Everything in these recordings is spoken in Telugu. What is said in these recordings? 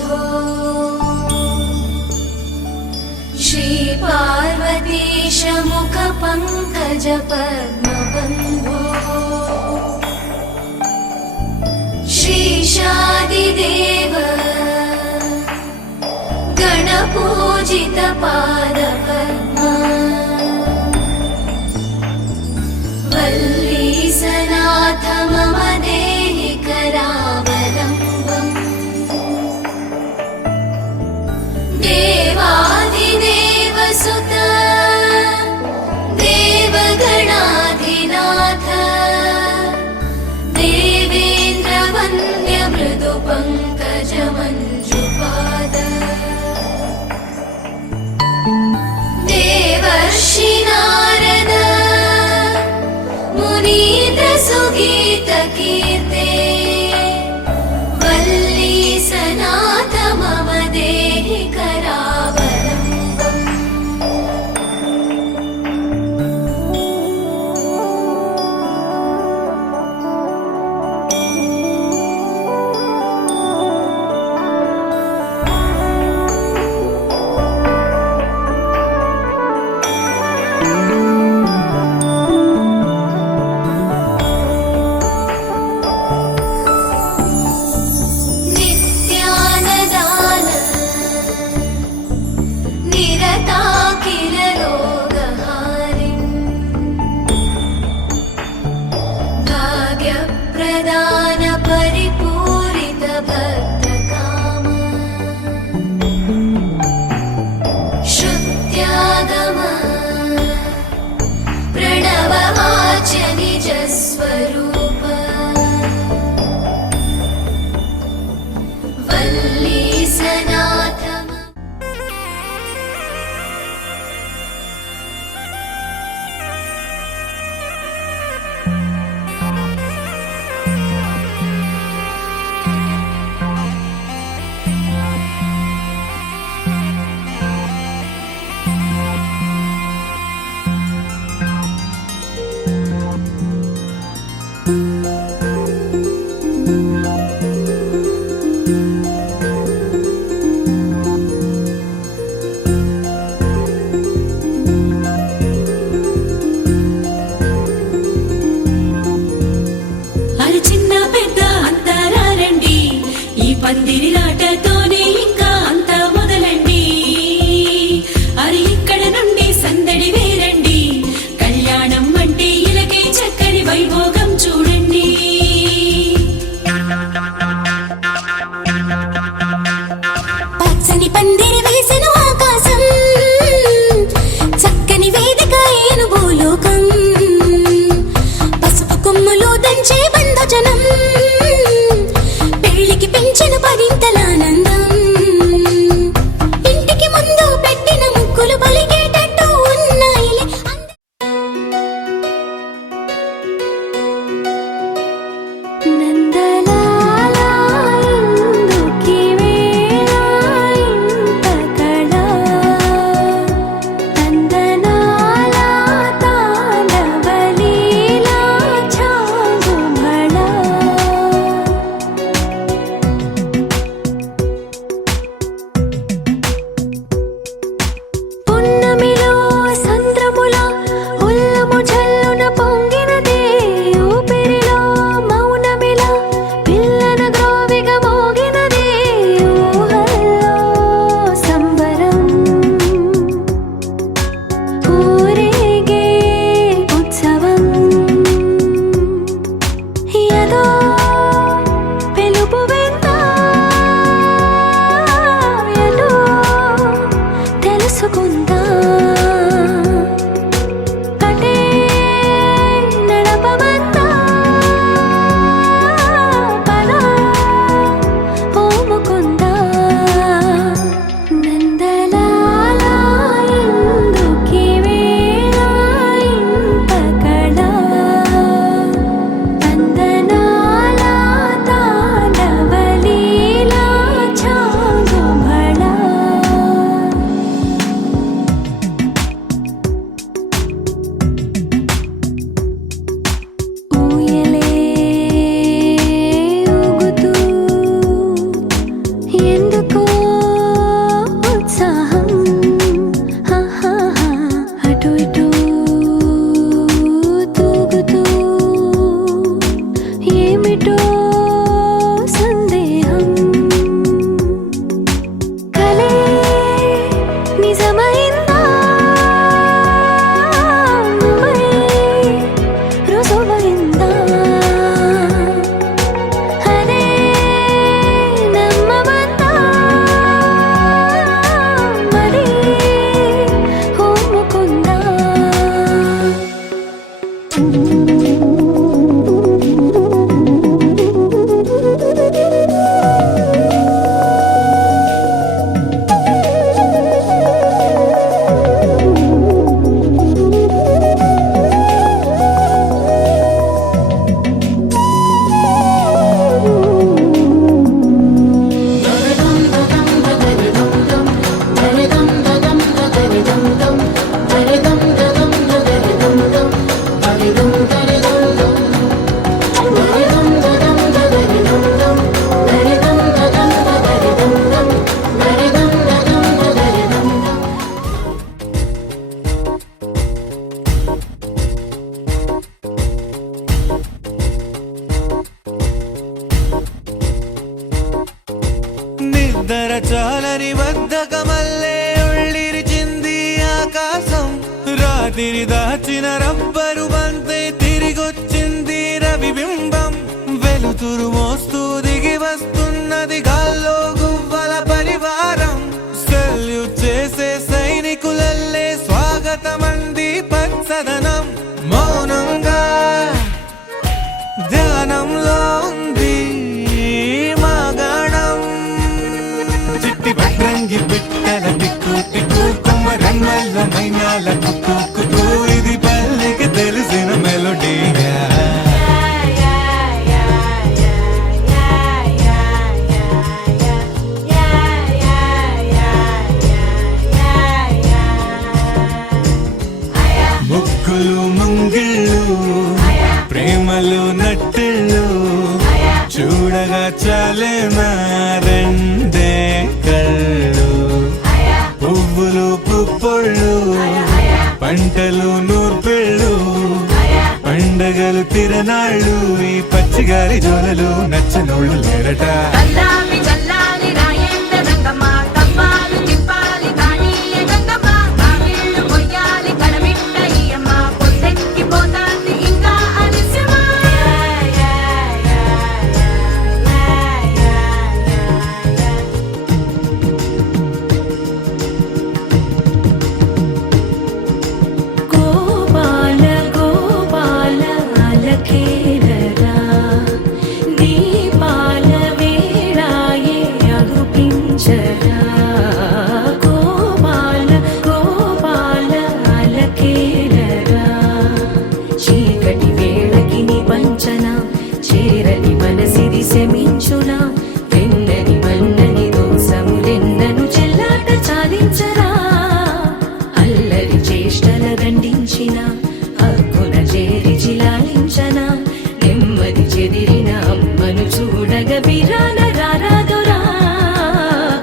बन्धो श्रीपार्वतीश मुखपङ्कज पद्मबन्धो श्रीशादिदेव गणपूजित पादपद्मा वल्लीसनाथ मम देहि करावलम्बम् देवादिदेवसुत देवगणाधिनाथ देवेन्द्रवन्द्य मृदुपङ्कज मञ्जुपाद देवर्षि नारद मुनीन्द्रसुगीतकीर्ते वल्लीसनाथ मम देहि करावलम्बम् नित्यानदान निरताखिलरोगहारिन् भाग्यप्रदान परिपूरित भक्तकाम श्रुत्यागम प्रणववाच्य निजस्वरूप वल्लीसनाथ అరి చిన్న పెద్ద అంతారా రండి ఈ పందిరిలాటతోనే ఇంకా అంతా మొదలండి అరి ఇక్కడ నుండి సందడి వేరండి కళ్యాణం అంటే ఇలకే చక్కని వైభోగం చూడండి పచ్చని పందిరి వేసిన ఆకాశం చక్కని వేదిక ఏను భూలోకం పసుపు కొమ్ములు దంచే బంధజనం పెళ్లికి పెంచిన పరింతలానందం ఇంటికి ముందు పెట్టిన ముక్కులు పలికేటట్టు ఉన్నాయిలే నందలాలా ఇందుకి వేళ ఇంత చాలని బద్ధకమల్లే ఉళ్ళిరిచింది ఆకాశం. రాత్రి దాచిన రబ్బరు బంతే తిరిగొచ్చింది రవిబింబం. వెలుతురు మోస్తూ దిగి వస్తున్నది గాల్లో గువ్వల పరివారం. సెల్యూట్ చేసే సైనికులల్లే స్వాగతమంది పచ్చదనం. మౌనంగా ధ్యానంలో ఉంది మాగణం. చిట్టి భద్రంగి బిట్టల టిక్కు టిక్కు కొమ్మరమ్మల మైనాల కుక్కు కుక్కు. ఇది పల్లెకి తెలిసిన మెలోడీగా. ముగ్గులు ముంగిళ్ళు ప్రేమలు నట్టిళ్ళు చూడగా చాలే నా రెండే కళ్ళు. పువ్వులు పుప్పొళ్ళు పంటలు నూర్పిళ్ళు పండగలు తిరనాళ్ళు. ఈ పచ్చిగారి జోలలు నచ్చనోళ్ళు లేరట. చీకటి వేళకి నిబంచన చేరని మనసిది శమించున. వెన్నని మన్నని దోసములెన్నను చెల్లాట చాలించరా. అల్లరి చేష్టల దండించిన హక్కున చేరి చిలాలించన. నెమ్మది చెదిరిన అమ్మను చూడగ బిరాన రారాదురా.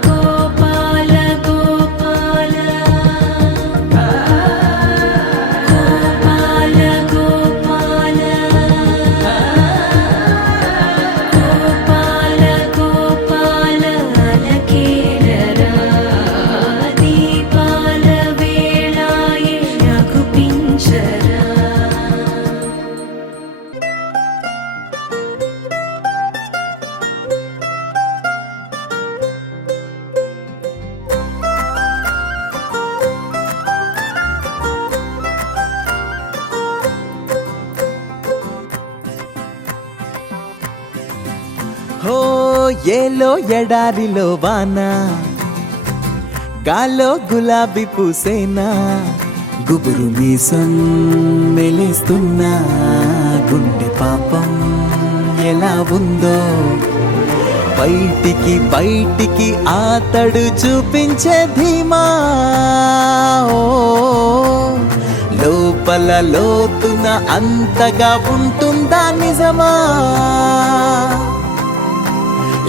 గోపాల గోపాల గోపాల గోపాల గోపాల గోపాల అలకేలరా. దీపాల వేళాయే రఘుపించరా. హో ఏలో ఎడారిలో వాన గాల్లో గులాబీ పూసేనా. గుబురు మీసం మెలేస్తున్నా గుండె పాపం ఎలా ఉందో. బయటికి బయటికి ఆతడు చూపించే ధీమా. ఓ లోపల లోతున అంతగా ఉంటుందా నిజమా.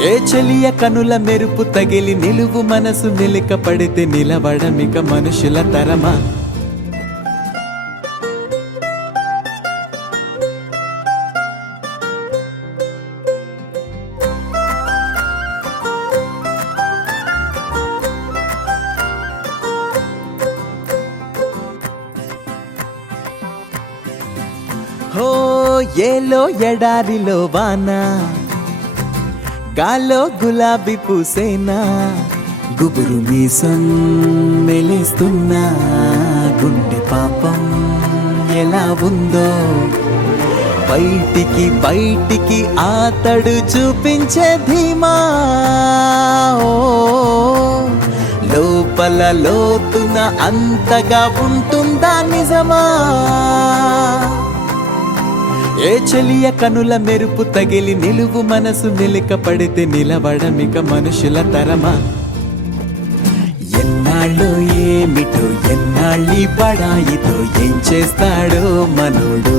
ఏ చెలియ కనుల మెరుపు తగిలి నిలువు మనసు నిలిక పడితే నిలబడమిక మనుషుల తరమా. హో ఏలో ఎడారిలో వాన గాల్లో గులాబీ పూసేనా. గుబురు మీసం మెలేస్తున్నా గుండె పాపం ఎలా ఉందో. బయటికి బయటికి ఆతడు చూపించే ధీమా. ఓ లోపల లోతున అంతగా ఉంటుందా నిజమా. ఏ చెలియ కనుల మెరుపు తగిలి నిలువు మనసు నిలిక పడితే నిలబడమిక మనుషుల తరమా. ఎన్నాళ్ళు ఏమిటో ఎన్నాళ్ళి బడాయితో ఏం చేస్తాడో మనోడు.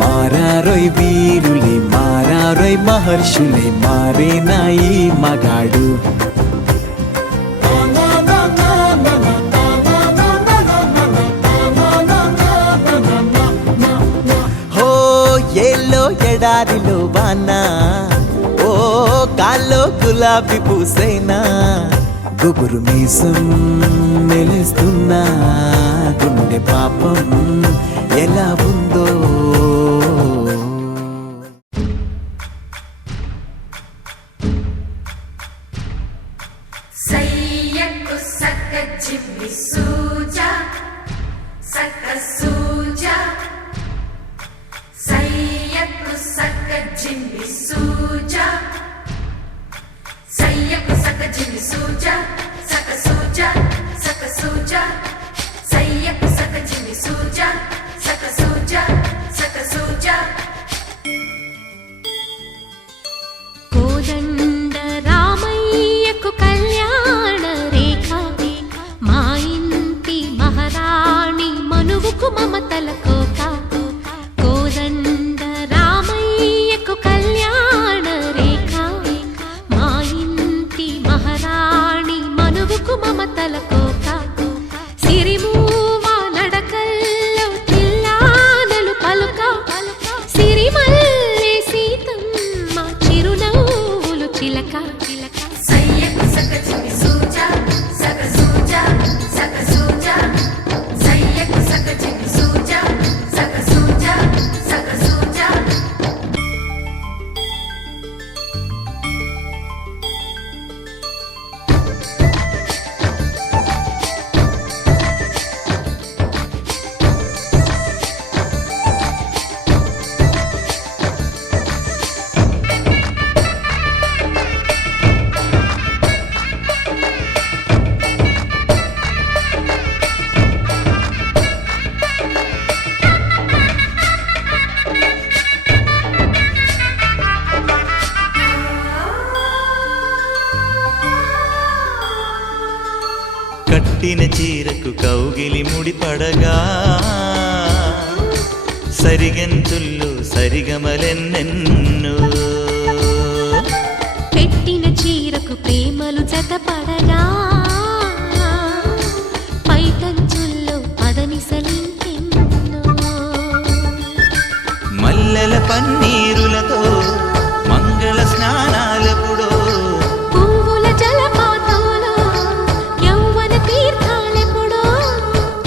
మారారోయ్ వీరులే మారారోయ్ మహర్షులే మారేనా ఈ మగాడు. ఎడారిలో వాన ఓ గాల్లో గులాబీ పూసైనా గుబురు మీసం మెలుస్తున్నా గుండె పాపం ఎలా ఉందో సయ్యకు సక్క చిమ్మి సూజా సక్క సూజా సయ్యకు సక్క జిమ్మి సూజా సయ్యకు సక్క జిమ్మి సూజా సక్క సూజా సక్క సూజా సయ్యకు సక్క జిమ్మి సూజా సక్క సూజా సక్క సూజా కోదండ రామయ్యకు కళ్యాణ రేఖ మా ఇంటి మహారాణి మనువుకు మమతల కోక కోదండ రామయ్యకు కళ్యాణ రేఖ మా ఇంటి మహారాణి మనువుకు మమతల కోక సిరిమూవ నడకల్లో తిల్లానలు పలుక సిరిమల్లె సీతమ్మ చిరునవ్వులు చిలక సయ్యకు సక్క జిమ్మి సూజా సక్క సూజా సక్క సూజా సయ్యకు సక్క జిమ్మి సూజా సక్క సూజా సక్క సూజా కట్టిన చీరకు కౌగిలి ముడిపడగా సరిగంతుల్లో సరిగమలెన్నెన్నో పెట్టిన చీరకు ప్రేమలు జతపడగా పైటంచుల్లో పదనిసలింకెన్నో మల్లెల పన్నీరులతో మంగళ స్నానాలెప్పుడో పువ్వుల జలపాతంలో యౌవన తీర్థాలెప్పుడో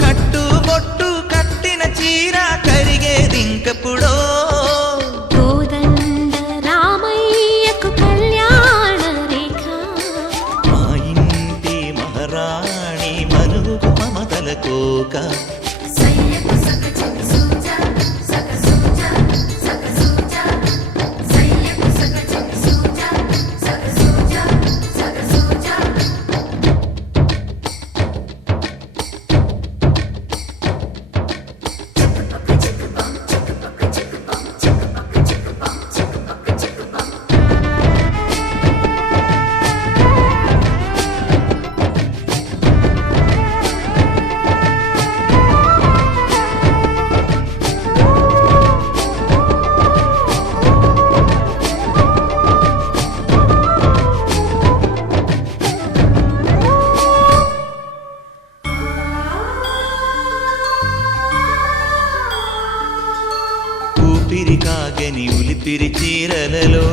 కట్టుబొట్టు కట్టిన చీర కరిగేదింకప్పుడో కోదండ రామయ్యకు కళ్యాణ రేఖ మా ఇంటి మహారాణి మనుగు మమతల కోక సయ్యకు సక్క జిమ్మి సూజా సక్క సూజా సక్క సూజా సయ్యకు సక్క జిమ్మి సూజా సక్క సూజా సక్క సూజా ఊపిరి కాగని ఉలిపిరి చీరలలో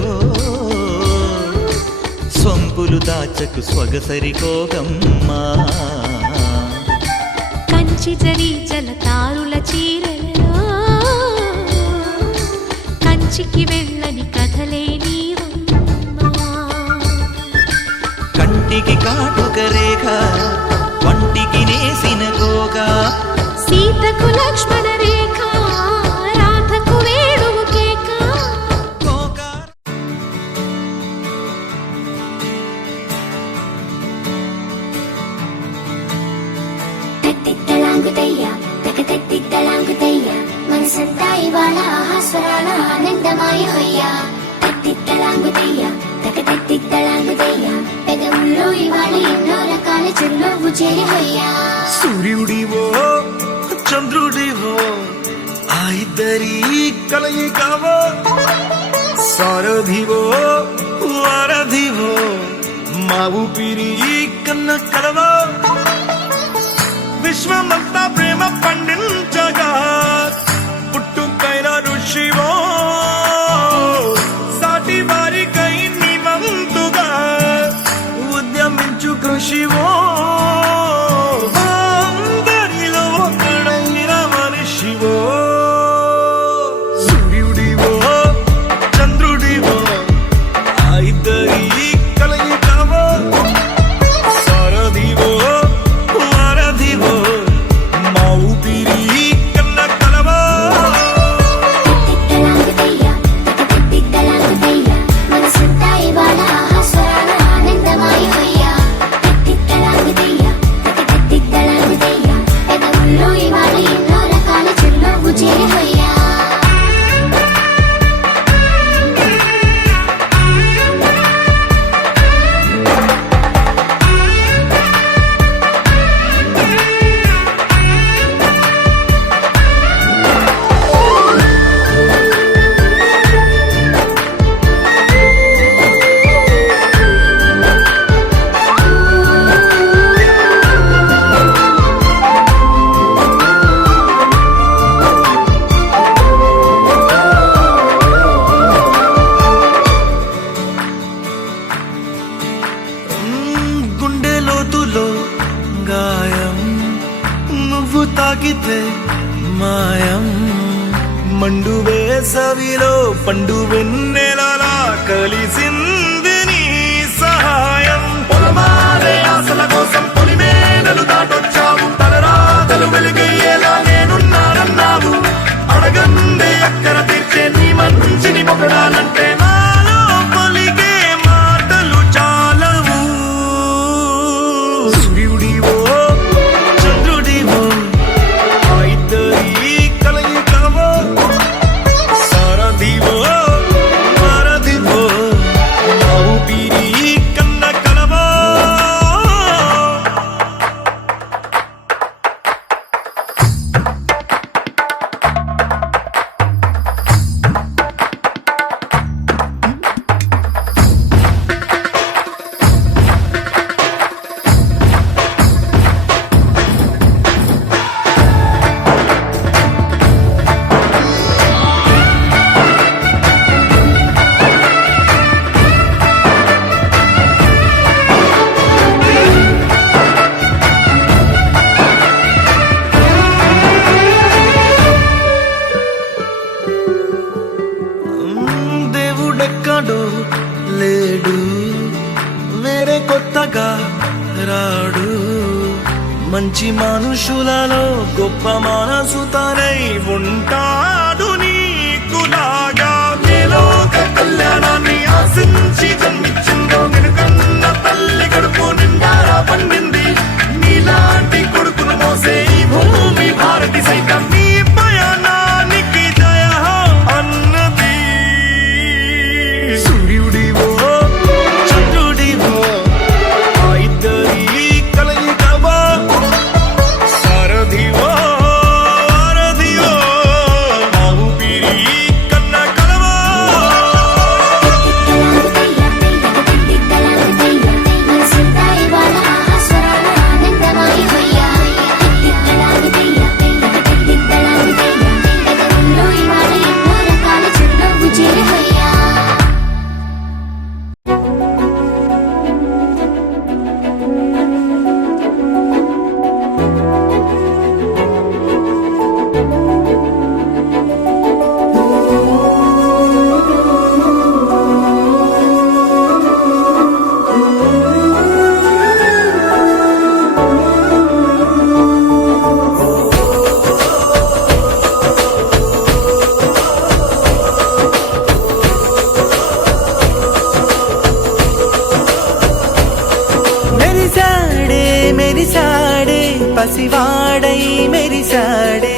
సొంపులు దాచకు స్వగసరి కోగమ్మా కంచి జరి జలతారుల చీరలలో కంచికి వెళ్ళని కథలే నీవమ్మా కంటికి కాటుక రేఖ వంటికి నేసిన కోగా సీతకు లక్ష్మణ రేఖ రాధకు వేణువు కేక కోగా తట్టిత్తలాంగుతయ్య తకతట్టిత్తలాంగుతయ్య మనసంతా ఇవాళ ఆహాస్వరాల ఆనందమాయ హొయ్య తట్టిత్తలాంగుతయ్య తకతట్టిత్తలాంగుతయ్య పెదవుల్లో ఇవాళ ఎన్నో రకాల చిరునవ్వు చేరి హొయ్య సూర్యుడివో చంద్రుడివో ఆ ఇద్దరి కలయికవో సారథివో వారధివో మా ఊపిరి కన్న కలవో విశ్వమంతా ప్రేమ పండించగా పుట్టుకైన ఋషివో సాటి వారికై నివంతు మనిషివో అందరిలో ఒకడైన మనిషివో సూర్యుడివో చంద్రుడివో ఆ ఇద్దరి కలయికవో సారథివో వారధివో మా ఊపిరి కన్న కలవో తిట్టలాగుతయ్యా తిట్టలాగుతయ్యా మనసంతా ఇవాళ ఆస్వరాన ఆనందమాయ హొయ్యా తిట్టలాగుతయ్యా తిట్టలాగుతయ్యా పెదవుల్లో ఇవాళ ఎన్నో రకాల చిరునవ్వు చేరి హొయ్యా గుండె లోతులో గాయం నువ్వు తాకితే మాయం మండు వేసవిలో పండు వెన్నెలలా కలిసింది నీ సహాయం పొలమారే ఆశల కోసం పొలిమేనలు దాటొచ్చావు తలరాతలు వెలుగయ్యేలా నేనున్నానన్నావు అడగందే అక్కర తీర్చే నీ మంచిని పొగడాలంటే నాలో పలికే మాటలు చాలవు సూర్యుడివో చంద్రుడివో ఆ ఇద్దరి కలయికవో సారథివో వారధివో మా ఊపిరి కన్న కలవో దేవుడెక్కడో లేడు వేరే కొత్తగా రాడు మంచి మనుషులలో గొప్ప మనసు తనై ఉంటాడు నీకులాగా నేలోక కళ్యాణాన్ని ఆశించి జన్మించిందో నిన్నుకన్న తల్లి కడుపు నిండారా పండింది నీలాంటి కొడుకును మోసే ఈ భూమి భారతి సైతం నీ పయనానికి జయ అన్నది సూర్యుడివో చంద్రుడివో ఆ ఇద్దరి కలయికవో సారథివో వారధివో మా ఊపిరి కన్న కలవో తిట్టలాగుతయ్యా మనసంతా ఇవాళ ఆస్వరాన ఆనందమాయ హొయ్యా తిట్టలాగుతయ్యా పెదవుల్లో ఇవాళ ఎన్నో రకాల చిరునవ్వు చేరి హొయ్యా మెరిసాడే మెరిసాడే పసివాడై మెరిసాడే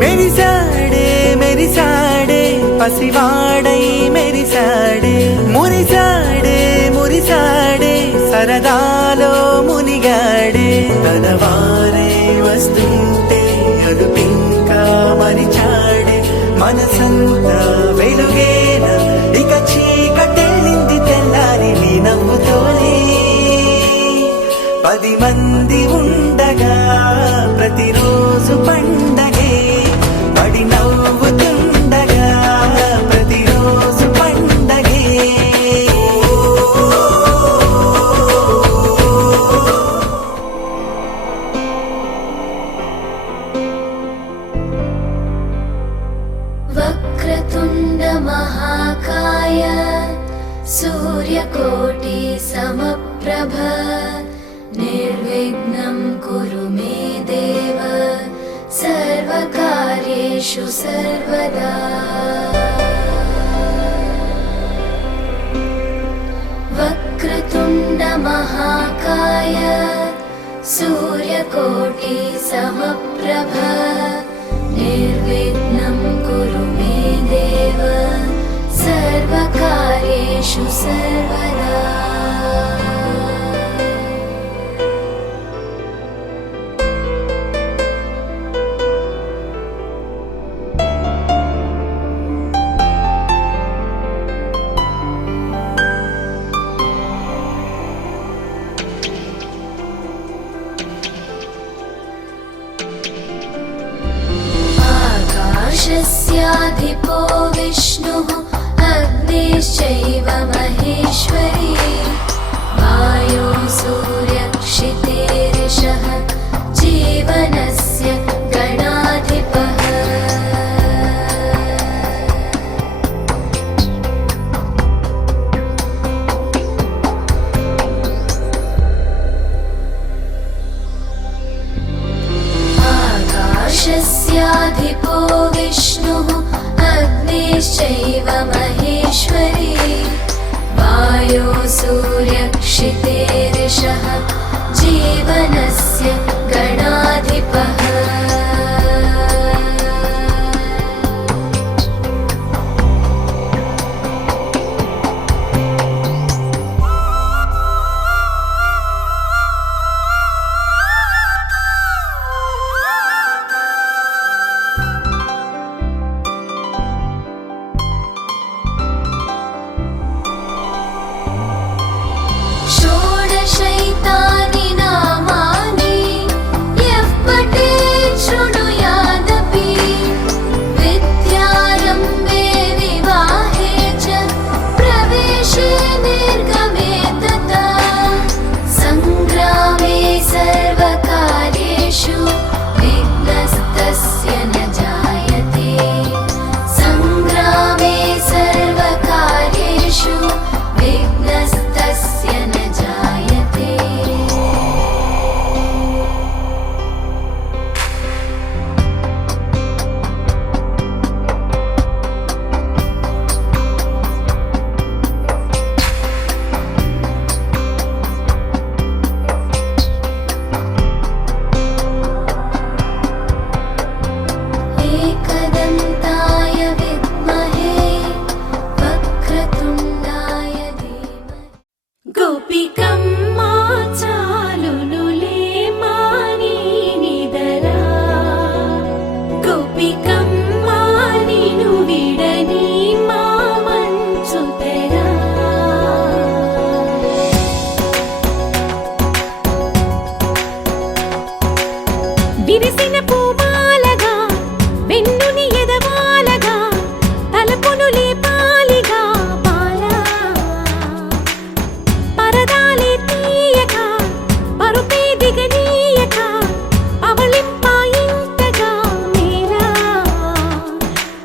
మెరిసాడే మెరిసాడే పసివాడై మెరిసాడే మురిసాడే మురిసాడే సరదాలో మునిగాడే తన వారే వస్తుంటే అదుపింకా మరిచాడే మనసంతా వెలుగేన ఇక చీకటెళ్ళింది తెల్లారి నీ నవ్వుతోనే 10 మంది ఉండగా ప్రతిరోజు పండగే పడి నవ్వుతుండగా ప్రతిరోజు పండగే समप्रभ निर्विघ्नं कुरु मे देव सर्वकार्येषु सर्वदा वक्रतुण्ड महाकाय सूर्यकोटि समप्रभ निर्विघ्नं कुरु मे देव सर्वकार्येषु सर्वदा आकाशस्याधिपो विष्णुः अग्निश्चैव महेश्वरी वायो सूर्यक्षितेरिषः जीवनस्य गणाधिपः आकाशस्याधिपो विष्णुः अग्निश्चैव महेश्वरी वायो सूर्यक्षितेरिषः जीवनस्य गणाधिपः षोडशैतानि नामानि यः पठेत् शृणुयादपि विद्यारम्भे विवाहे च प्रवेशे निर्गमे तथा सङ्ग्रामे सर्वकार्येषु विघ्नस्तस्य न जायते सङ्ग्रामे सर्वकार्येषु विघ्नस्तस्य न जायते एकदन्ताय विद्महे वक्रतुण्डाय धीमहि గోపికమ్మా చాలునులే మాని నిదరా గోపికమ్మా నిను విడని మా మంచు తెరా విరిసిన పూమాలగా వెన్నుని ఎదవాలగా తలపును లేపాలిగా బాలా పరదాలే తీయక పరుపే దిగనీయక అవళింపాయింతగా మేరా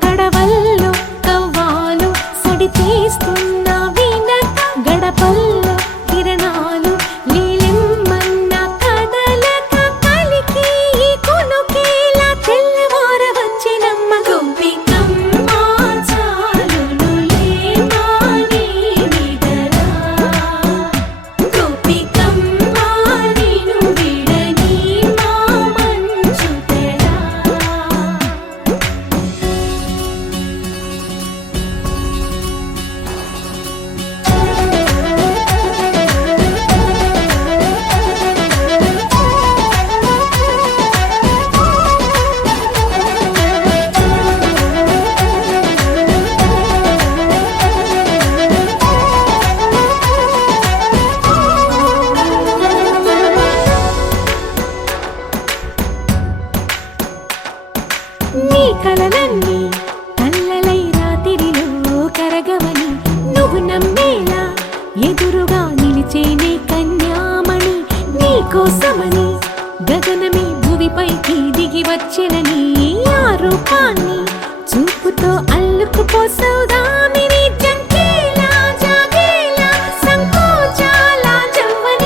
కడవల్లో కవ్వాలు సడి తీస్తున్న వినక గడపల్లో కిరణాలు నీలిమ్మన్న కదలక కలికి ఈ కొనుకేలా తెల్లవార వచ్చినమ్మ గోపికమ్మ చాలునులే మాని నిదరా గోపికమ్మ నిను విడని మా మంచు తెరా నీ కలలన్నీ కల్లలై రాత్రిలో కరగవని నువ్వు నమ్మేలా ఎదురుగా నిలిచేనే కన్యామణి నీ కోసమని గగనమే భువిపైకి దిగి వచ్చినని ఆ రూపాన్ని చూపుతో అల్లుకుపోసౌదామిని జంకేలా జాగేలా సంకోచాల జవ్వని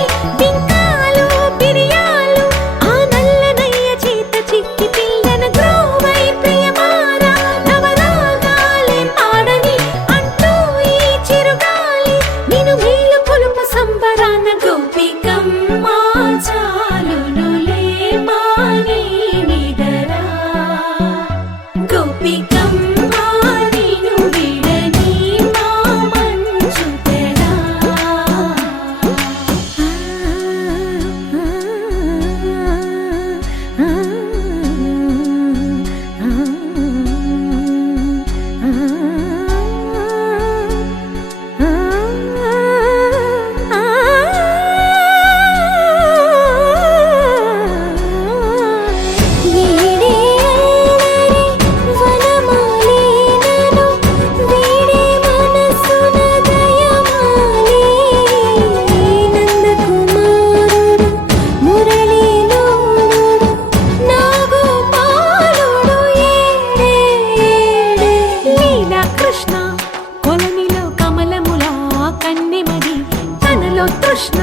కొలనిలో కమలములా కన్నెమది తనలో తృష్ణ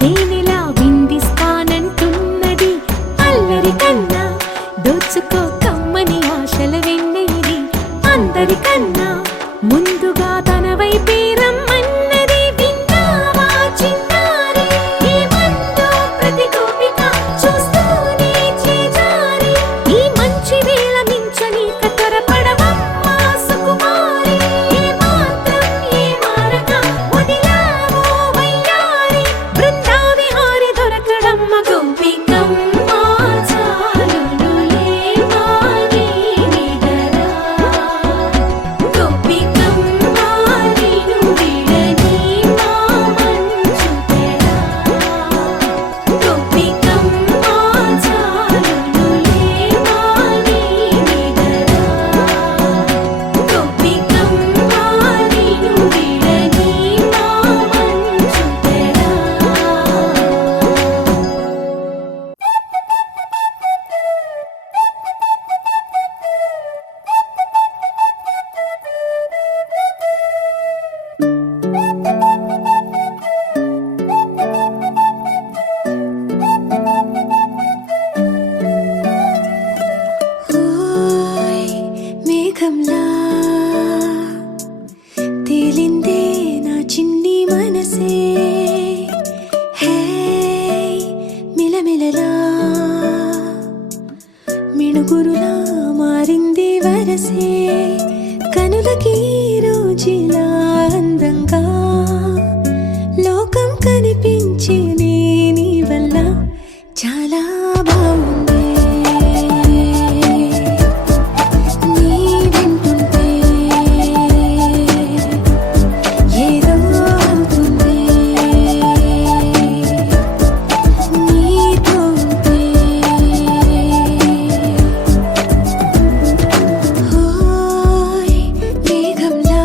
తేనెలా విందిస్తానంటున్నది అల్లరి కన్నా దోచుకో కమ్మని ఆశల వెన్నెయిది అందరికన్నా ముందుగా తన వైపే రమ్మన్నది విన్నావా చిన్నారి ఈ మందో ప్రతి గోపిక చూస్తూనే చేజారి ఈ మంచి వేళ మించని కతరపడవమ్మా సుకుమారి ఏ మాత్రం ఏ మారక వదిలావో వయ్యారి బృందావిహారి దొరకడమ్మ గోపికమ్మ చాలునులే మాని నిదరా గోపికమ్మ నిను విడని మా మంచు తెరా గోపికమ్మ చాలునులే మాని నిదరా గోపికమ్మ నిను విడని మా మంచు తెరా ఓయ్ మేఘంలా తేలిందే నా చిన్ని మనసే హే మిలమిలలా మిణుగురులా మారింది వరసే కనులకి రోజులా అందంగా లోకం కనిపించే నీ వల్ల చాలా బాగుంది నీ వింటుంటే ఏదో అవుతుంది నీతో ఉంటే ఓయ్ మేఘంలా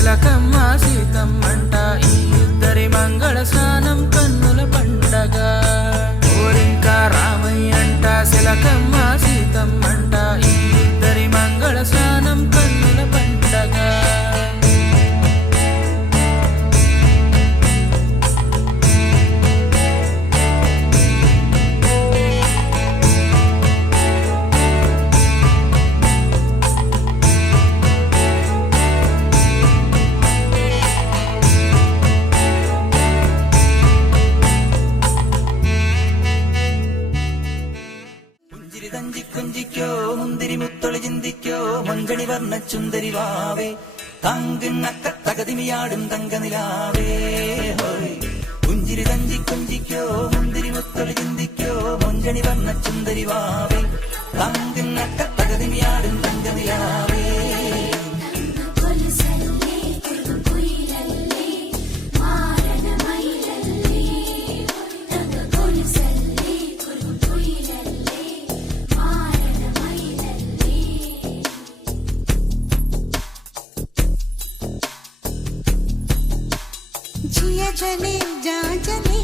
శిలకమ్మ సీతమ్మంట ఈ ఇద్దరి మంగళ స్నానం కన్నుల పండగ. ఓరింకా రామయ్య అంట శిలకమ్మ సీతమ్మంట ఈ ఇద్దరి మంగళ స్నానం కన్నుల పండగ. ದಂಜಿ ಕುಂಜಿಕ್ಕೋ ಮುಂದಿರಿ ಮುತ್ತೊಳಿ ಜಿಂದಿಕ್ಕೋ ಮಂಜಣಿ ವರ್ಣ ಚುಂದರಿ ವಾವೆ തങ്കുന്നക്ക തകതിമിയാടും തങ്കനിലാവേ ഹോയ് പുഞ്ചിരി തഞ്ചി കുഞ്ചിക്കോ മുന്തിരി മുത്തൊളി ചിന്തിക്കോ മൊഞ്ചണി വർണ്ണ ചുന്ദരി വാവേ തങ്കുന്നക്ക തകതിമിയാടും തങ്കനിലാവേ. కొలుసల్లే కుయిలల్లే మారణ మైలల్లే తగ కొలుసల్లే కుయిలల్లే మారణ మైలల్లే. जिया चले जा चले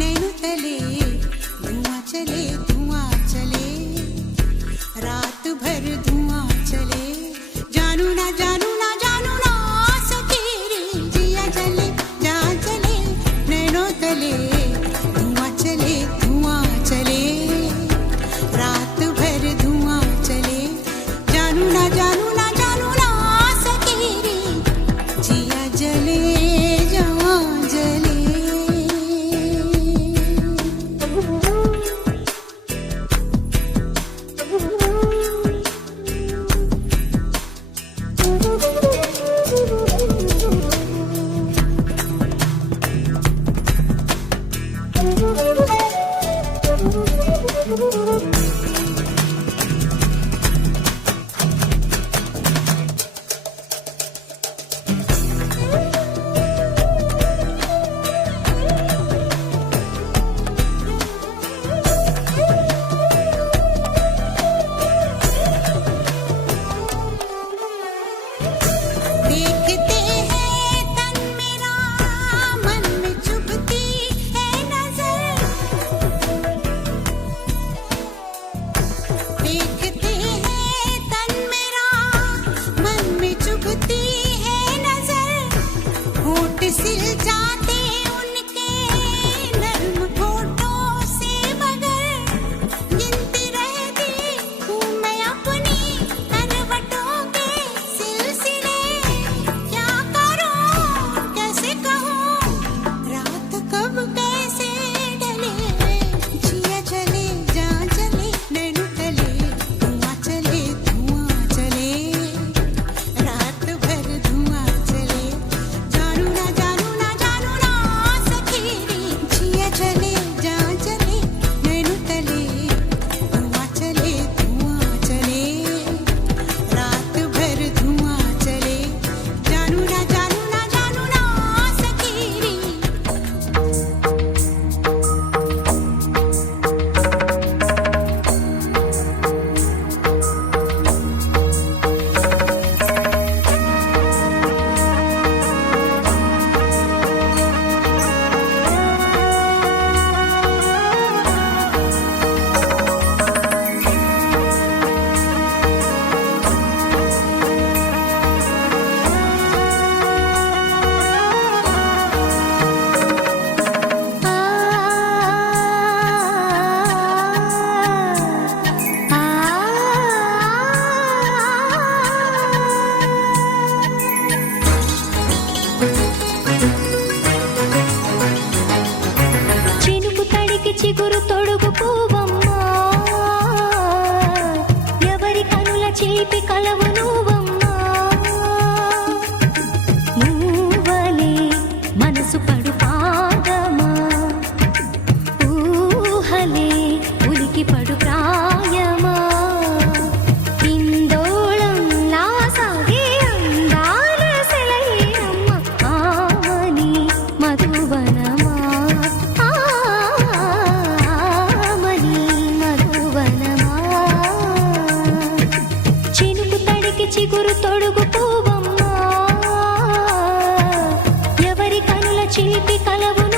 नैनु तले धुआं चले रात भर धुआं चले जानू ना सके रे. जिया चले जा चले नैनो तले धुआं चले रात भर धुआं चले जानू ना सके रे. जिया जले देखते हैं तन मेरा मन में चुभती है नजर. देखते हैं तन मेरा मन में चुभती है नजर. होठ सिल जाते उनके नर्म होठों से मगर गिनती रहती हूँ मैं अपनी करवटों के सिलसिले. क्या करूं कैसे कहूं रात कब कैसे ढले. जिया चले जा चले नैनु तले धुआं चले रात भर धुआं चले जानू ना सके रे. जिया चले जा चले नैनु तले धुआं चले रात भर धुआं चले जानू ना सके रे. చినుకు తడికి చిగురు తొడుగు పువ్వమ్మా ఎవరి కనుల చిలిపి కలవు నువ్వమ్మా. నువ్వలే మనసు పడు పాదమా ఊహలే ఉలికి పడు ప్రాయమా. ఇందోళంలా సాగే అందాల సెలయేరమ్మ ఆమని మధువనమా ఆమని మధువనమా. చినుకు తడికి చిగురు తొడుగు పువ్వమ్మా చిలిపి కలవును